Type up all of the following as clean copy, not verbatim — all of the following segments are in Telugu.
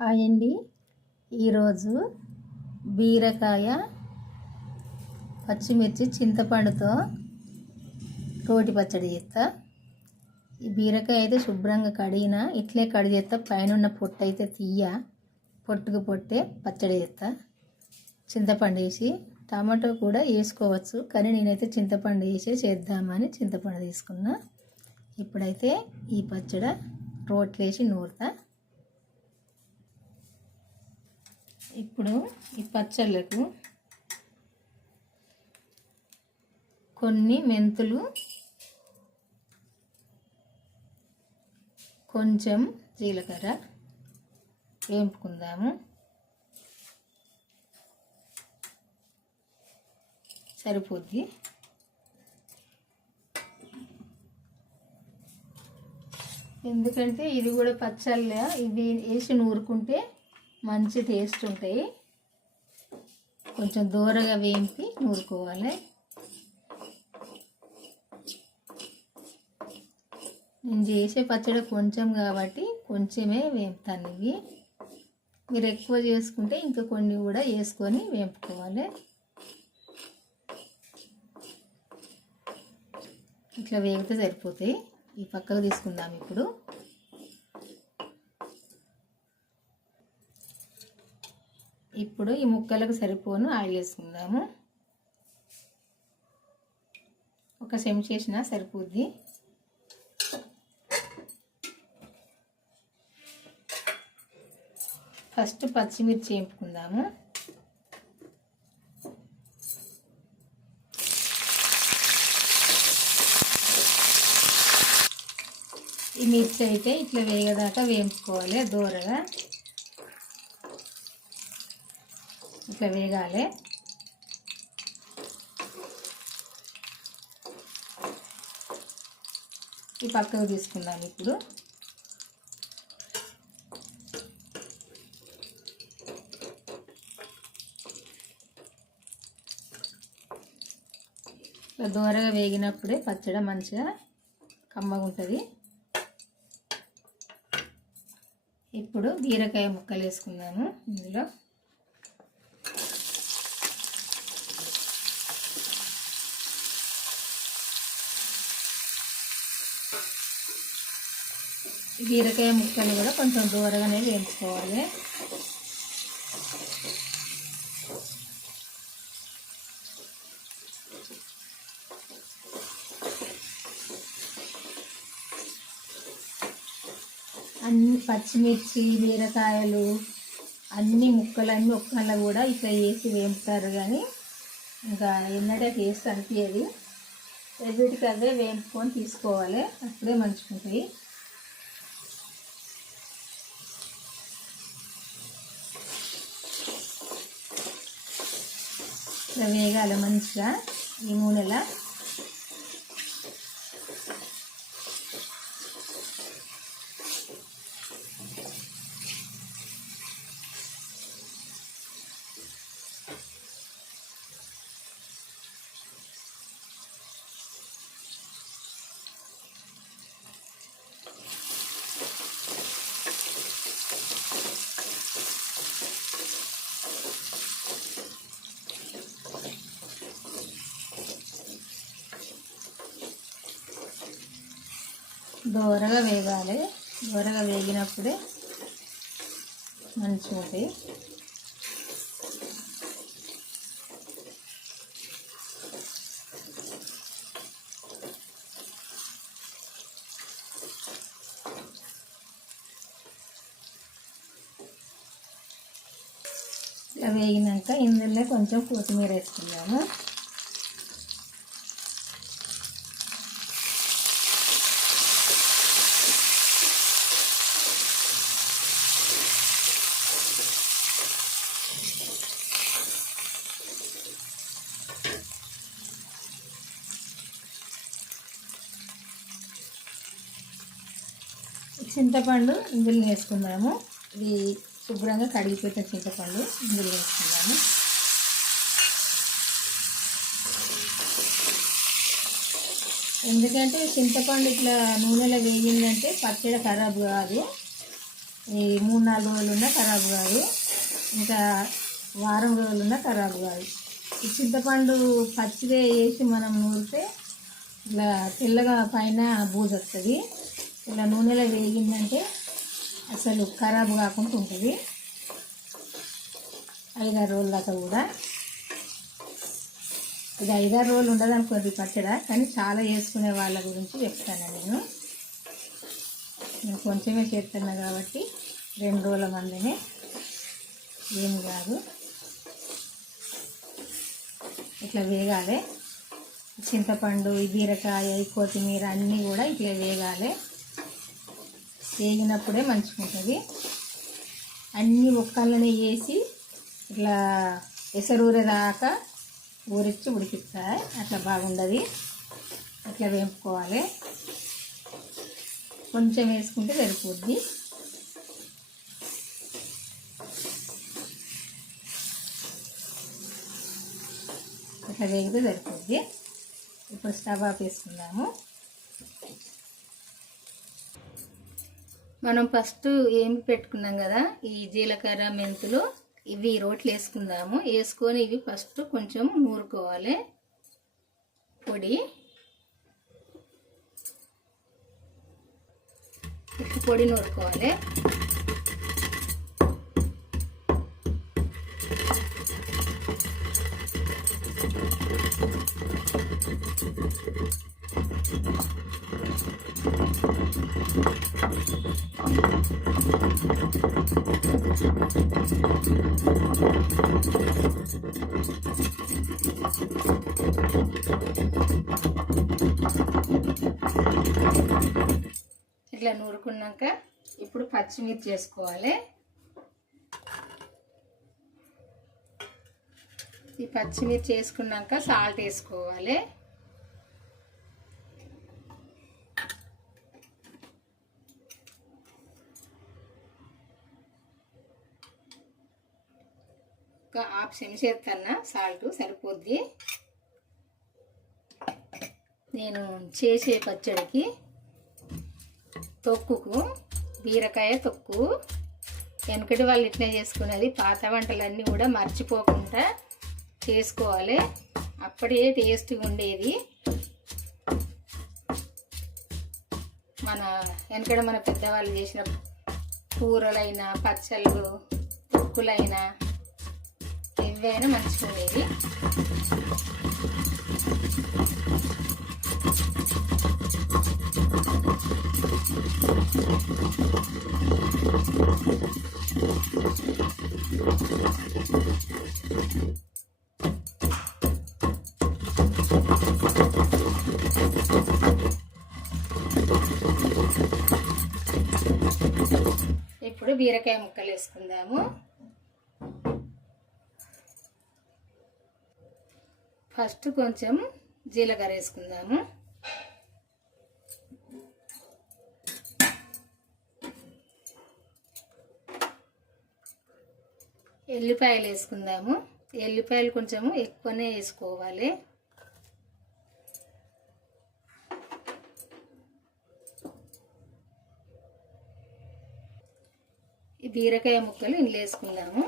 హాయ్ అండి. ఈరోజు బీరకాయ, పచ్చిమిర్చి, చింతపండుతో రోటి పచ్చడి చేస్తా. ఈ బీరకాయ అయితే శుభ్రంగా కడిగిన ఇట్లే కడిగి చేస్తా. పైన ఉన్న పొట్టు అయితే పొట్టుకు పొట్టే పచ్చడి చేస్తా. చింతపండు వేసి, టమాటో కూడా వేసుకోవచ్చు, కానీ నేనైతే చింతపండు వేసి చేద్దామని చింతపండు తీసుకున్నా. ఇప్పుడైతే ఈ పచ్చడి రోట్లో వేసి నూరుతా. ఇప్పుడు ఈ పచ్చళ్ళకు కొన్ని మెంతులు, కొంచెం జీలకర్ర వేపుకుందాము. సరిపోద్ది. ఎందుకంటే ఇది కూడా పచ్చళ్ళ, ఇవి వేసి నూరుకుంటే మంచి టేస్ట్ ఉంటాయి. కొంచెం దూరగా వేయించి నూరుకోవాలి. నేను చేసే పచ్చడి కొంచెం కాబట్టి కొంచెమే వేపుతాను. ఇవి మీరు ఎక్కువ చేసుకుంటే ఇంకా కొన్ని కూడా వేసుకొని వేపుకోవాలి. ఇట్లా వేగితే సరిపోతాయి. ఈ పక్కకు తీసుకుందాం. ఇప్పుడు ఈ ముక్కలకు సరిపోను ఆయిల్ వేసుకుందాము. ఒక చెంచా వేసినా సరిపోద్ది. ఫస్ట్ పచ్చిమిర్చి వేపుకుందాము. ఈ మిర్చి అయితే ఇట్లా వేగదాకా వేపుకోవాలి. దూరగా ఇట్లా వేగాలి. ఈ పక్కకు తీసుకుందాం. ఇప్పుడు ఇట్లా దూరగా వేగినప్పుడే పచ్చడి మంచిగా కమ్మగా ఉంటుంది. ఇప్పుడు బీరకాయ ముక్కలు వేసుకుందాము. ఇందులో బీరకాయ ముక్కలు కూడా కొంచెం దూరగానే వేయించుకోవాలి. అన్ని పచ్చిమిర్చి, బీరకాయలు అన్ని ముక్కలన్నీ ఒక్కళ్ళ కూడా ఇట్లా వేసి వేపుతారు, కానీ ఇంకా ఎన్నడే టేస్ట్ అనిపించేది. వీటికి అదే వేపుకొని తీసుకోవాలి, అప్పుడే మంచుకుంటాయి. ఇట్లా వేగాలి మంచిగా ఈ నూనెలా. దూరగా వేగాలి. దూరగా వేగినప్పుడే మంచిగా ఉంటాయి. ఇలా వేగినాక ఇందులో కొంచెం కొత్తిమీర వేసుకుందాము. చింతపండు ఇందులో వేసుకుందాము. ఇది శుభ్రంగా కడిగిపెట్టిన చింతపండు ఇందులో వేసుకుందాము. ఎందుకంటే చింతపండు ఇట్లా నూనెలో వేగిందంటే పచ్చడి ఖరాబ్ కాదు. ఈ 3-4 రోజులున్నా ఖరాబు కాదు, ఇంకా వారం రోజులున్నా ఖరాబు కాదు. ఈ చింతపండు పచ్చిదే వేసి మనం నూరితే ఇలా తెల్లగా పైన బూజు వస్తుంది. ఇలా నూనెలో వేగిందంటే అసలు ఖరాబు కాకుండా ఉంటుంది 5-6 రోజుల దాకా కూడా. ఇది 5-6 రోజులు ఉండదు అనుకోండి పచ్చడి, కానీ చాలా చేసుకునే వాళ్ళ గురించి చెప్తాను. నేను కొంచెమే చేస్తున్నా కాబట్టి 2 రోజుల మందినే, ఏమి కాదు. ఇట్లా వేగాలి. చింతపండు, ఈ బీరకాయ, ఈ కొత్తిమీర అన్నీ కూడా ఇట్లా వేగాలి. వేగినప్పుడే మంచిగా ఉంటుంది. అన్నీ ఒక్కళ్ళనే వేసి ఇట్లా ఎసరూరేదాకా ఊరించి ఉడికిస్తాయి, అట్లా బాగుండదు. అట్లా వేపుకోవాలి. కొంచెం వేసుకుంటే సరిపోద్ది. ఇట్లా వేగితే సరిపోద్ది. ఇప్పుడు స్టవ్ ఆఫ్ వేసుకుందాము. మనం ఫస్ట్ ఏం పెట్టుకున్నాం కదా, ఈ జీలకర్ర, మెంతులు, ఇవి రోట్లు వేసుకుందాము. వేసుకొని ఇవి ఫస్ట్ కొంచెం నూరుకోవాలి. పొడి నూరుకోవాలి. ఇట్లా నూరుకున్నాక ఇప్పుడు పచ్చిమిర్చి వేసుకోవాలి. ఈ పచ్చిమిర్చి వేసుకున్నాక సాల్ట్ వేసుకోవాలి. ఒక హాఫ్ చెంచా వేస్తాను సాల్ట్, సరిపోద్ది. నేను చేసే పచ్చడికి తొక్కుకు, బీరకాయ తొక్కు, వెనకటి వాళ్ళు ఇట్లా చేసుకునేది. పాత వంటలన్నీ కూడా మర్చిపోకుండా చేసుకోవాలి, అప్పుడే టేస్ట్గా ఉండేది. వెనకడ మన పెద్దవాళ్ళు చేసిన కూరలైనా, పచ్చళ్ళు, తొక్కులైనా ఏవైనా మంచిగా ఉండేది. ఇప్పుడు బీరకాయ ముక్కలు వేసుకుందాము. ఫస్ట్ కొంచెం జీలకర్ర వేసుకుందాము. ఎల్లిపాయలు వేసుకుందాము. ఎల్లిపాయలు కొంచెము ఎక్కువనే వేసుకోవాలి. ఈ బీరకాయ ముక్కలు ఇందులో వేసుకుందాము.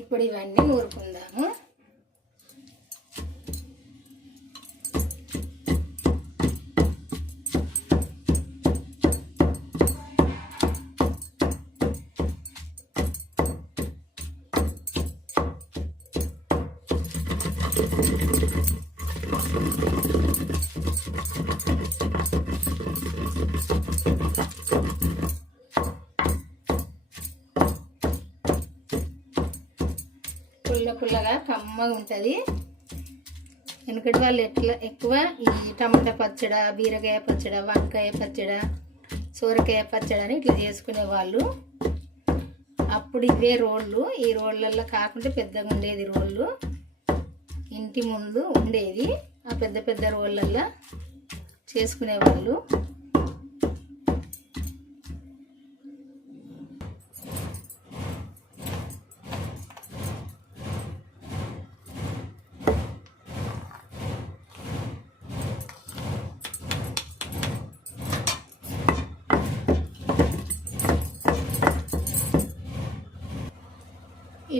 ఇప్పుడు ఇవన్నీ నూరుకుందాము. పుల్లగా కమ్మగా ఉంటుంది. వెనకటి వాళ్ళు ఎక్కువ ఈ టమాటా పచ్చడి, బీరకాయ పచ్చడి, వంకాయ పచ్చడి, సోరకాయ పచ్చడి అని ఇట్లా చేసుకునేవాళ్ళు. అప్పుడు ఇవే రోళ్ళు. ఈ రోళ్ళల్లో కాకుండా పెద్దగా ఉండేది రోళ్ళు. ఇంటి ముందు ఉండేది. ఆ పెద్ద పెద్ద రోళ్ళల్లో చేసుకునేవాళ్ళు.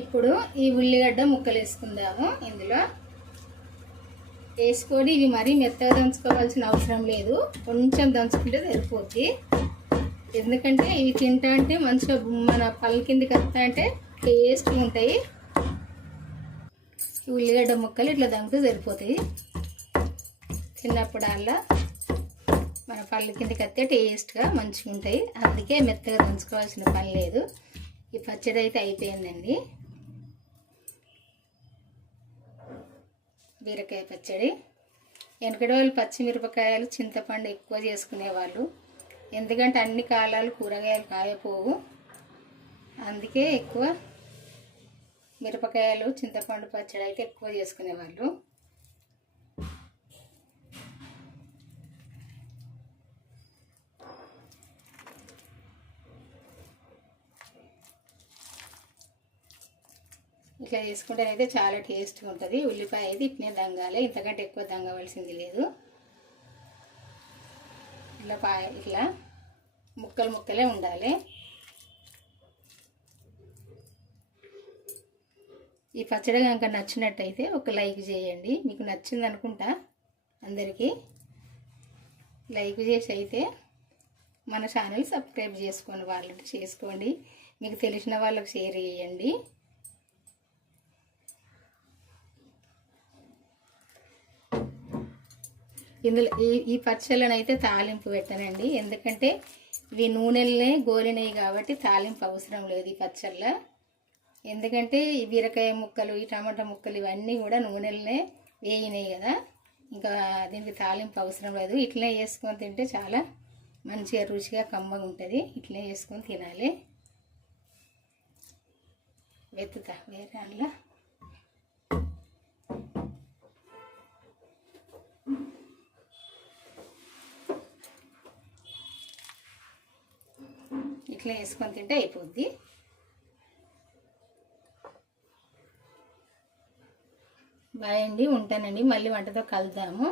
ఇప్పుడు ఈ ఉల్లిగడ్డ ముక్కలు వేసుకుందాము. ఇందులో వేసుకొని ఇవి మరీ మెత్తగా దంచుకోవాల్సిన అవసరం లేదు, కొంచెం దంచుకుంటే సరిపోద్ది. ఎందుకంటే ఇవి తింటా అంటే మంచిగా మన పళ్ళ కిందికి వస్తా అంటే టేస్ట్గా ఉంటాయి. ఉల్లిగడ్డ ముక్కలు ఇట్లా దంగితే సరిపోతాయి. చిన్నప్పుడల్లా మన పళ్ళ కిందికి వస్తే టేస్ట్గా మంచిగా ఉంటాయి. అందుకే మెత్తగా దంచుకోవాల్సిన పని లేదు. ఈ పచ్చడి అయితే అయిపోయిందండి. బీరకాయ పచ్చడి. వెనకటి వాళ్ళు పచ్చిమిరపకాయలు చింతపండు ఎక్కువ చేసుకునేవాళ్ళు. ఎందుకంటే అన్ని కాలాలు కూరగాయలు కాయపోవు, అందుకే ఎక్కువ మిరపకాయలు చింతపండు పచ్చడి అయితే ఎక్కువ చేసుకునేవాళ్ళు. ఇట్లా చేసుకుంటేనైతే చాలా టేస్ట్గా ఉంటుంది. ఉల్లిపాయ అయితే ఇట్నే దంగాలి, ఇంతకంటే ఎక్కువ దంగవలసింది లేదు. ఇట్లా ముక్కలు ముక్కలే ఉండాలి. ఈ పచ్చడి కనుక నచ్చినట్టయితే ఒక లైక్ చేయండి. మీకు నచ్చింది అనుకుంటా. అందరికీ లైక్ చేసి అయితే మన ఛానల్ సబ్స్క్రైబ్ చేసుకోండి. వాళ్ళకి చేసుకోండి, మీకు తెలిసిన వాళ్ళకి షేర్ చేయండి. ఇందులో ఈ పచ్చళ్ళను అయితే తాలింపు పెట్టనండి, ఎందుకంటే ఇవి నూనెలనే గోలినవి కాబట్టి తాలింపు అవసరం లేదు ఈ పచ్చళ్ళ. ఎందుకంటే ఈ బీరకాయ ముక్కలు, ఈ టమాటా ముక్కలు ఇవన్నీ కూడా నూనెలనే వేయినాయి కదా, ఇంకా దీనికి తాలింపు అవసరం లేదు. ఇట్లనే వేసుకొని తింటే చాలా మంచిగా రుచిగా కమ్మగా ఉంటుంది. ఇట్లనే వేసుకొని తినాలి. వెతుతా వేరే అందులో ఇట్లా వేసుకొని తింటే అయిపోద్ది. బాయ్ అండి, ఉంటానండి. మళ్ళీ వంటతో కలుద్దాము.